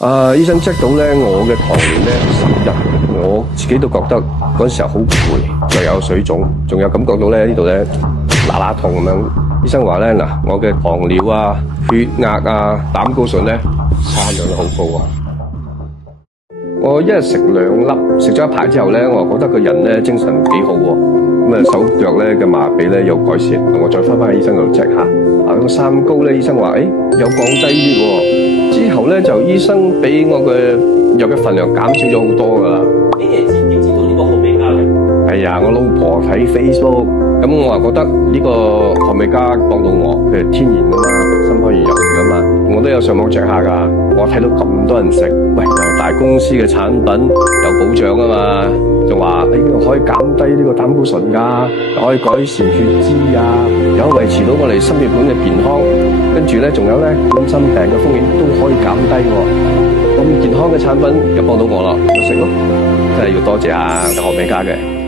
醫生 check 到咧，我嘅糖年咧10日，我自己都覺得嗰時候好攰，又有水腫，仲有感覺到咧呢度咧嗱痛咁樣。醫生話咧嗱，我嘅糖尿啊、血壓啊、膽固醇咧三樣都好高啊。我一日食2粒，食咗一排之後咧，我覺得個人咧精神幾好喎。咁啊手腳咧嘅麻痹咧有改善，我再翻去醫生度 check 下。咁三高咧，醫生話有降低啲喎。之後咧就醫生俾我嘅藥嘅份量減少咗好多噶啦。你點知道呢個好味家嘅？係啊，我老婆睇 Facebook， 咁我話覺得呢個學味家幫到我，佢係天然噶嘛，深海魚油嚟噶嘛，我都有上網 check 下噶。我睇到咁多人食，喂，又大公司嘅產品有保障啊嘛，仲話可以減低呢個膽固醇噶，可以改善血脂啊，有維持到我哋心血管嘅健康，跟住咧仲有咧冠心病嘅風險都可以減低喎。咁健康嘅產品又幫到我啦，就食咯，真係要多謝下學味家嘅。